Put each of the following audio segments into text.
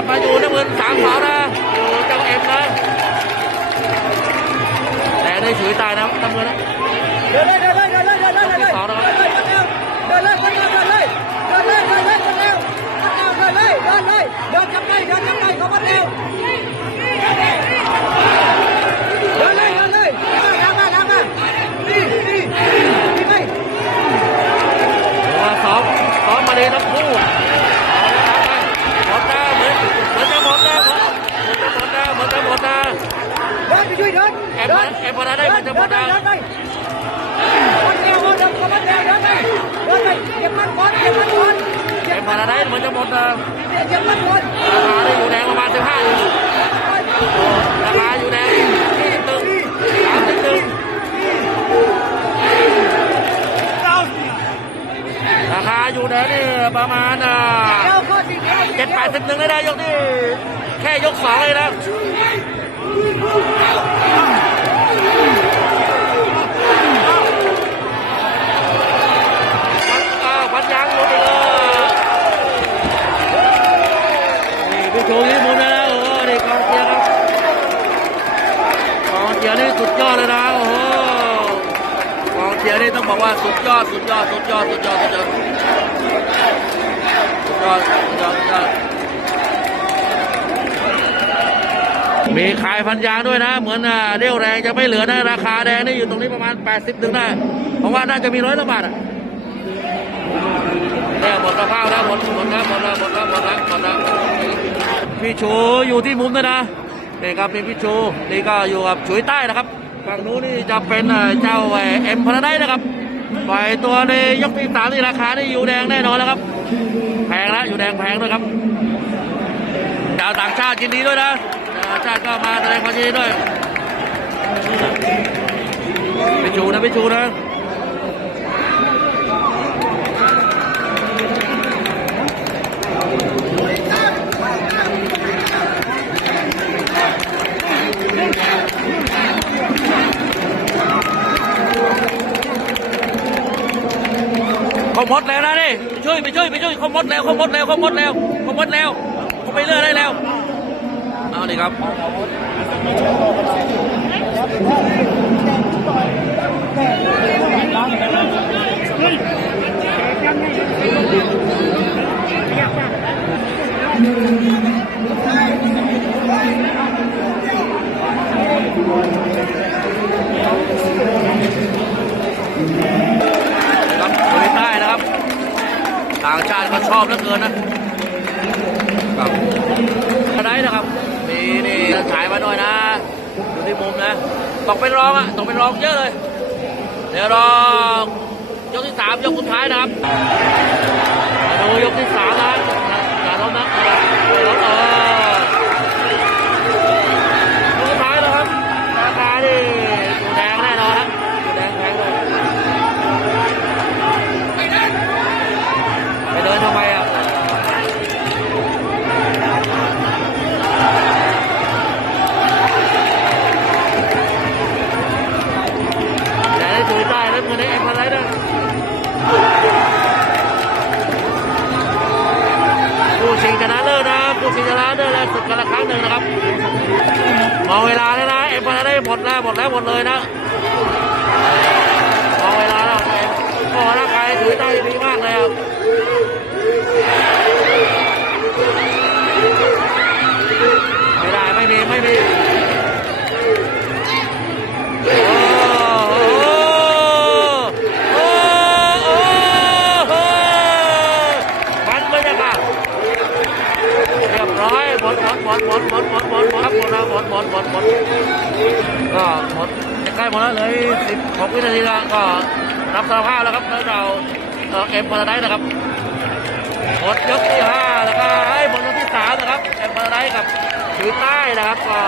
ลับมาอยู่น้ำเงินสามขาวนะอยู่เจ้าเอ็มนะแต่ได้ฉุยตายนะน้ำเงินนะเดินเลยเดินเลย แอบมาแอบมาได้มันจะหมดนะเดินไปเดียวคนเดียวคนเดียวเดินไปเดินไปเก็บมันก่อนเก็บมันก่อนแอบมาได้เหมือนจะหมดหน้าเก็บมันก่อนราคาได้อยู่แดงประมาณสิบห้าอยู่ราคาอยู่แดงที่ตึงสามสิบตึงราคาอยู่แดงนี่ประมาณอ่าเดี๋ยวข้อสี่เจ็ดแปดสิบหนึ่งได้ยกนี่แค่ยกสองเลยนะ สุดยอดเลยนะโอ้โหกองเชียร์นี่ต้องบอกว่าสุดยอดสุดยอดสุดยอดสุดยอดสุดยอดยอดยอดสุดยอดมีขายพันยางด้วยนะ เหมือนเรี่ยวแรงจะไม่เหลือนะราคาแดงนี่อยู่ตรงนี้ประมาณ 80 ถึงได้เพราะว่าน่าจะมีร้อยละบาทอะเนี่ยหมดสภาพแล้วหมดหมดแล้วหมดแล้วหมดแล้วหมดแล้วหมดแล้วพี่ชูอยู่ที่มุมด้วยนะ นี่ครับนี่พี่ชูนี่ก็อยู่กับฉุยใต้นะครับฝั่งนู้นนี่จะเป็นเจ้าเอ็มพาราไดนะครับฝ่ายตัวในยกที่สามนี่ราคานี่อยู่แดงแน่นอนแล้วครับ แพงแล้วอยู่แดงแพงด้วยครับดาวต่างชาติยินดีด้วยนะดาวต่างชาติก็มาแสดงความยินดีด้วยไปชูนะไปชูนะ เขาหมดแล้วนะนี่ไปช่วยไปช่วยไปช่วยเขาหมดแล้วเขาหมดแล้วเขาหมดแล้วเขาหมดแล้วเขาไปเรื่อยได้แล้วเอาเลยครับนะครับ อบเหลือเกินนะครับอะไรนะครับนี่นี่ฉายมาหน่อยนะอยู่ที่มุมนะตกเป็นรองอะตกเป็นรองเยอะเลย เดี๋ยวรองยกที่สามยกสุดท้ายนะครับมาดูยกที่สามนะอย่าล้มนะอย่าล้มเออ ผู้เลยศแล้วศึกกันละครั้งหนึ่งนะครับมองเวลาแล้วนะเอ็มอะไรได้หมดแล้วหมดแล้วหมดเลยนะมองเวลาแล้วเอ็มโอ้ร่างกายถือได้ดีมากเลยครับ ยสิบหกวินาทีแล้วก็รับสารภาพแล้วครับแล้วเราเอ่อเอ็มพาราไดนะครับหมดยกที่ห้าแล้วก็ให้หมดยกที่สามนะครับแอมเบอร์ไลท์กับถือใต้นะครับก็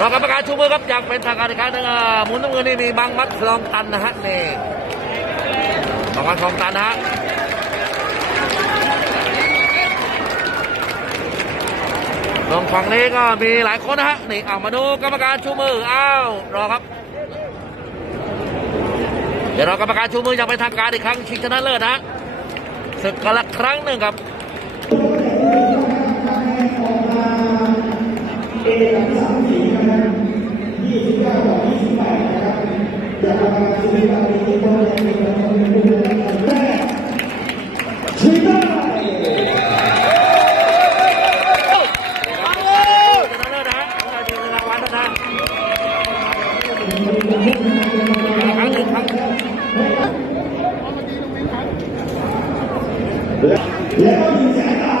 รอกรรมการชูมือครับอย่างเป็นทางการอีกครั้งหนึงอ่าหมุนน้ำเงินนี่มีบังมัดคลองตันนะฮะนี่บังมัดคลองตันนะฮะ ลงฝั่งนี้ก็มีหลายคนนะฮะนี่เอามาดูกรรมการชูมืออ้าวรอครับ เดี๋ยวรอกรรมการชูมืออย่างเป็นทางการอีกครั้งชิงชนะเลิศนะศึกกันละครั้งหนึ่งครับยี่สิบเก้าต่อยี่สิบแปดนะครับเดี๋ยวเราจะมีกาเป็นตัน และก็มีแสงตา